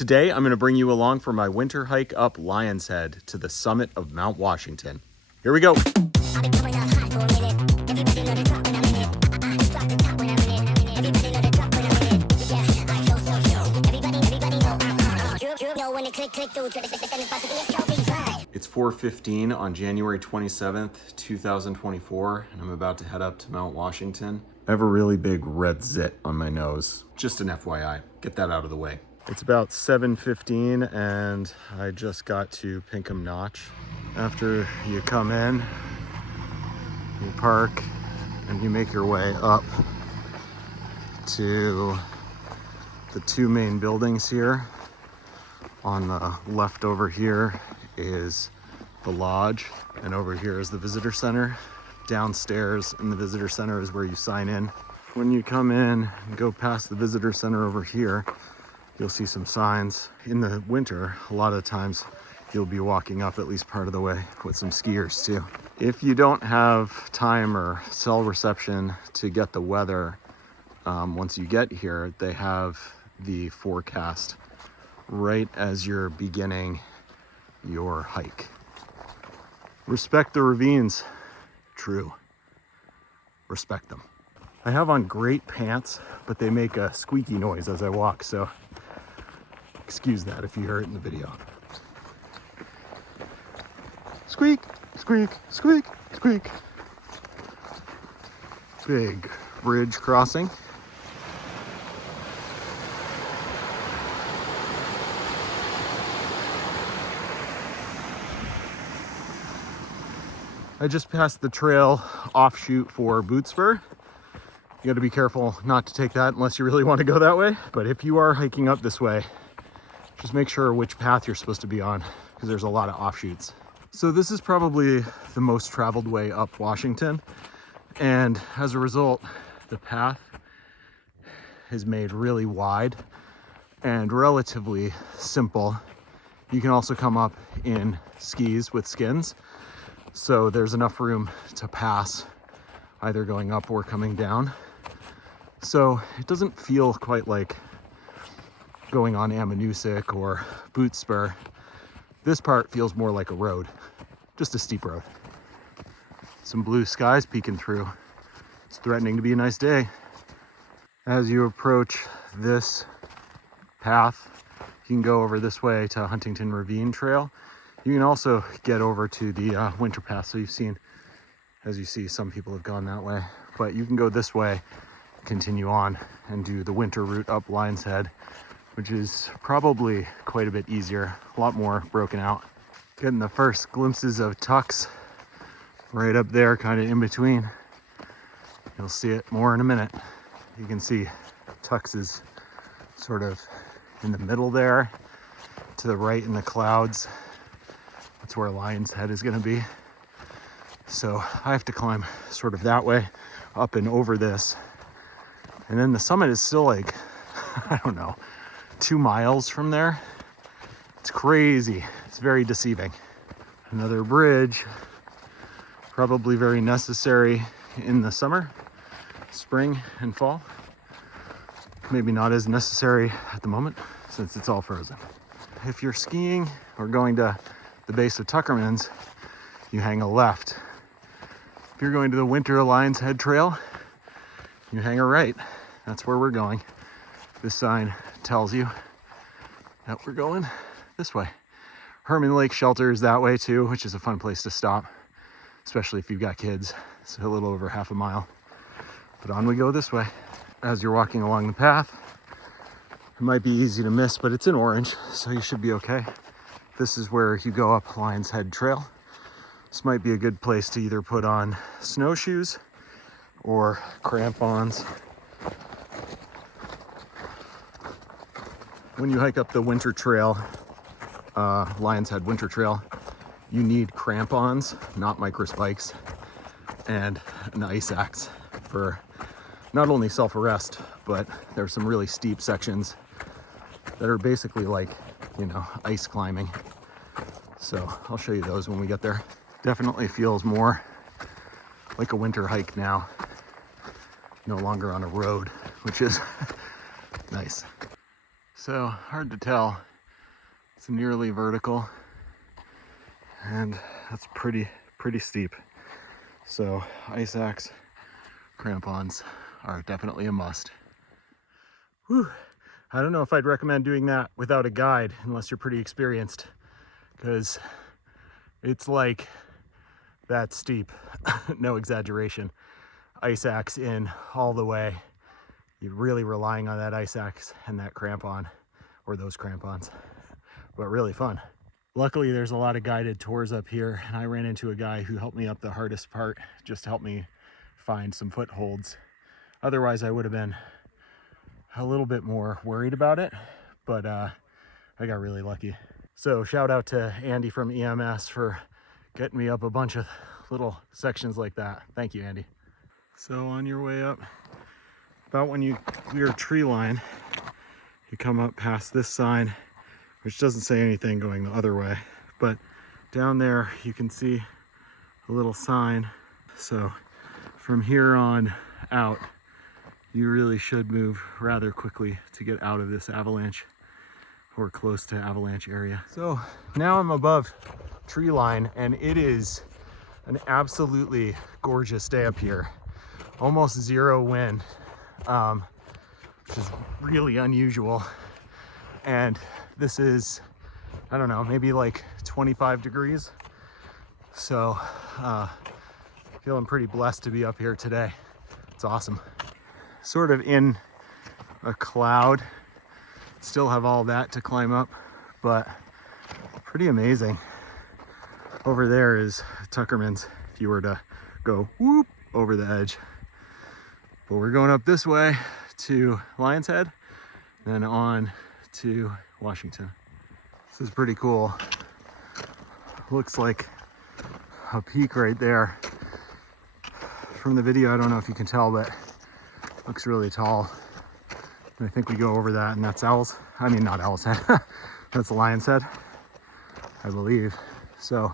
Today, I'm going to bring you along for my winter hike up Lion's Head to the summit of Mount Washington. Here we go. It's 4:15 on January 27th, 2024, and I'm about to head up to Mount Washington. I have a really big red zit on my nose. Just an FYI, get that out of the way. It's about 7:15 and I just got to Pinkham Notch. After you come in, you park and you make your way up to the two main buildings here. On the left over here is the lodge, and over here is the visitor center. Downstairs in the visitor center is where you sign in. When you come in and go past the visitor center over here, you'll see some signs. In the winter, a lot of times you'll be walking up at least part of the way with some skiers too. If you don't have time or cell reception to get the weather, once you get here, they have the forecast right as you're beginning your hike. Respect the ravines. True. Respect them. I have on great pants, but they make a squeaky noise as I walk, so excuse that if you hear it in the video. Squeak, squeak, squeak, squeak. Big bridge crossing. I just passed the trail offshoot for Boot Spur. You got to be careful not to take that unless you really want to go that way. But if you are hiking up this way, just make sure which path you're supposed to be on, because there's a lot of offshoots. So this is probably the most traveled way up Washington. And as a result, the path is made really wide and relatively simple. You can also come up in skis with skins. So there's enough room to pass either going up or coming down. So it doesn't feel quite like going on Ammonoosuc or Boot Spur. This part feels more like a road, just a steep road. Some blue skies peeking through. It's threatening to be a nice day. As you approach this path, you can go over this way to Huntington Ravine Trail. You can also get over to the winter path. So you've seen, as you see, some people have gone that way, but you can go this way, continue on and do the winter route up Lion's Head, which is probably quite a bit easier, a lot more broken out. Getting the first glimpses of Tucks right up there, kind of in between. You'll see it more in a minute. You can see Tucks is sort of in the middle there, to the right in the clouds. That's where Lion's Head is going to be. So I have to climb sort of that way, up and over this. And then the summit is still like, I don't know, 2 miles from there. It's crazy. It's very deceiving. Another bridge, probably very necessary in the summer, spring and fall. Maybe not as necessary at the moment since it's all frozen. If you're skiing or going to the base of Tuckerman's, you hang a left. If you're going to the winter Lion's Head Trail, you hang a right. That's where we're going. This sign tells you that we're going this way. Herman Lake Shelter is that way too, which is a fun place to stop, especially if you've got kids. It's a little over half a mile. But on we go this way. As you're walking along the path, it might be easy to miss, but it's in orange, so you should be okay. This is where you go up Lion's Head Trail. This might be a good place to either put on snowshoes or crampons. When you hike up the winter trail, Lion's Head Winter Trail, you need crampons, not micro spikes, and an ice axe for not only self-arrest, but there's some really steep sections that are basically like, you know, ice climbing. So I'll show you those when we get there. Definitely feels more like a winter hike now. No longer on a road, which is nice. So hard to tell It's nearly vertical, and that's pretty steep. So Ice Axe crampons are definitely a must. Whew. I don't know if I'd recommend doing that without a guide unless you're pretty experienced, because it's like that steep. No exaggeration. Ice axe in all the way. You're really relying on that ice axe and that crampon, or those crampons, but really fun. Luckily, there's a lot of guided tours up here, and I ran into a guy who helped me up the hardest part, just to help me find some footholds. Otherwise, I would have been a little bit more worried about it, but I got really lucky. So shout out to Andy from EMS for getting me up a bunch of little sections like that. Thank you, Andy. So on your way up, about when you clear tree line, you come up past this sign, which doesn't say anything going the other way, but down there you can see a little sign. So from here on out, you really should move rather quickly to get out of this avalanche or close to avalanche area. So now I'm above tree line, and it is an absolutely gorgeous day up here. Almost zero wind, which is really unusual. And this is, I don't know, maybe like 25 degrees. So feeling pretty blessed to be up here today. It's awesome. Sort of in a cloud, still have all that to climb up, but pretty amazing. Over there is Tuckerman's if you were to go whoop over the edge. But we're going up this way to Lion's Head, then on to Washington. This is pretty cool. Looks like a peak right there. From the video, I don't know if you can tell, but looks really tall. And I think we go over that, and that's Owl's. I mean, not Owl's Head. That's Lion's Head, I believe. So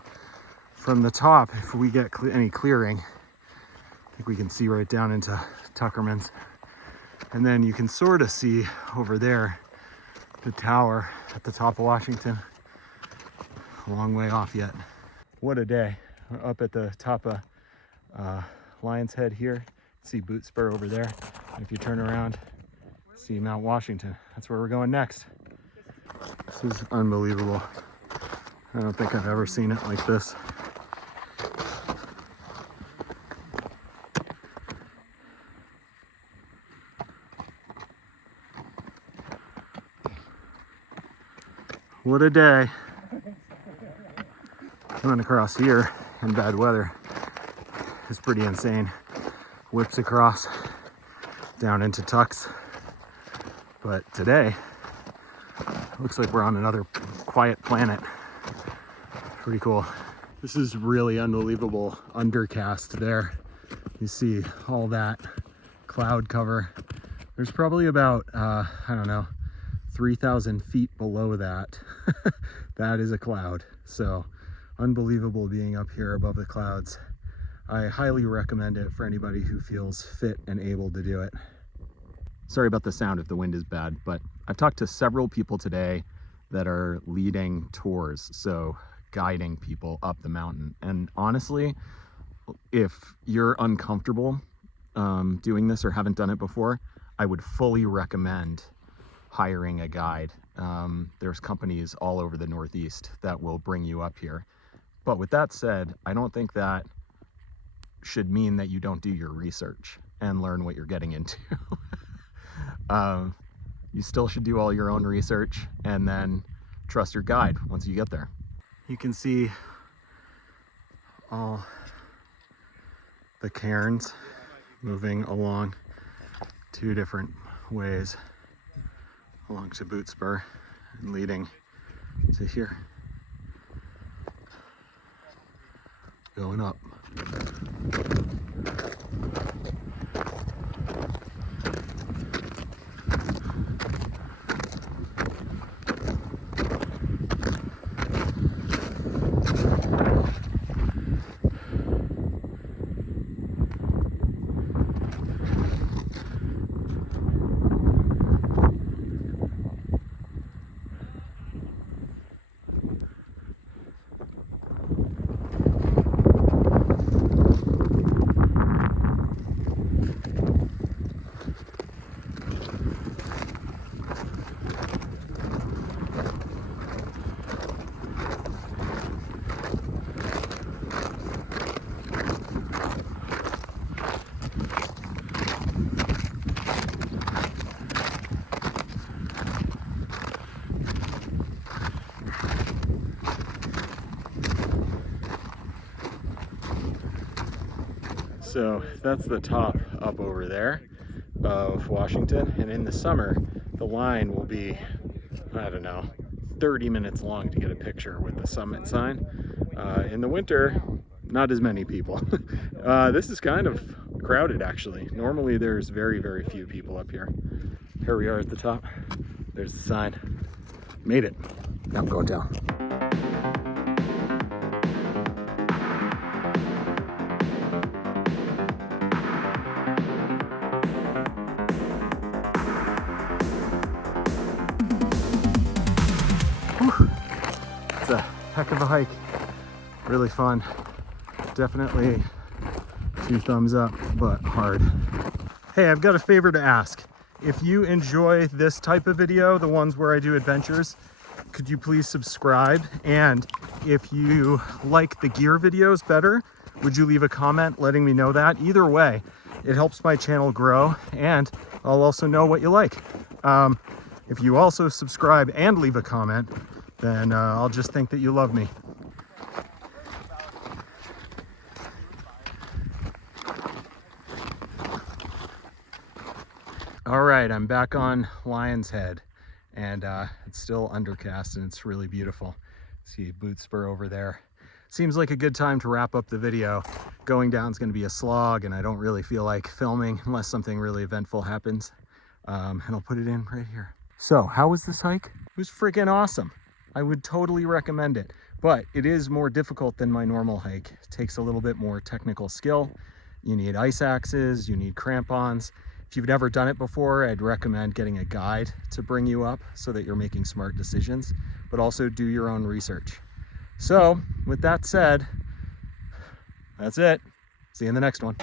from the top, if we get any clearing, I think we can see right down into Tuckerman's. And then you can sort of see over there the tower at the top of Washington. A long way off yet. What a day. We're up at the top of Lion's Head here. See Boot Spur over there. And if you turn around, see Mount Washington. That's where we're going next. This is unbelievable. I don't think I've ever seen it like this. What a day. Coming across here in bad weather is pretty insane. Whips across down into Tux. But today, looks like we're on another quiet planet. Pretty cool. This is really unbelievable undercast there. You see all that cloud cover. There's probably about, I don't know, 3,000 feet below that. That is a cloud. So unbelievable being up here above the clouds. I highly recommend it for anybody who feels fit and able to do it. Sorry about the sound if the wind is bad, but I've talked to several people today that are leading tours, so guiding people up the mountain. And honestly, if you're uncomfortable doing this or haven't done it before, I would fully recommend hiring a guide. There's companies all over the Northeast that will bring you up here. But with that said, I don't think that should mean that you don't do your research and learn what you're getting into. You still should do all your own research and then trust your guide once you get there. You can see all the cairns moving along two different ways along to Boot Spur and leading to here. Going up. So that's the top up over there of Washington, and in the summer the line will be, I don't know, 30 minutes long to get a picture with the summit sign. In the winter, not as many people. This is kind of crowded actually. Normally there's very, very few people up here. Here we are at the top. There's the sign. Made it. Now I'm going down. Whew. It's a heck of a hike. Really fun. Definitely 2 thumbs up, but hard. Hey, I've got a favor to ask. If you enjoy this type of video, the ones where I do adventures, could you please subscribe? And if you like the gear videos better, would you leave a comment letting me know that? Either way, it helps my channel grow, and I'll also know what you like. If you also subscribe and leave a comment, then I'll just think that you love me. All right, I'm back on Lion's Head, and it's still undercast and it's really beautiful. See Boot Spur over there. Seems like a good time to wrap up the video. Going down is going to be a slog, and I don't really feel like filming unless something really eventful happens. And I'll put it in right here. So, how was this hike? It was freaking awesome. I would totally recommend it, but it is more difficult than my normal hike. It takes a little bit more technical skill. You need ice axes, you need crampons. If you've never done it before, I'd recommend getting a guide to bring you up so that you're making smart decisions, but also do your own research. So, with that said, that's it. See you in the next one.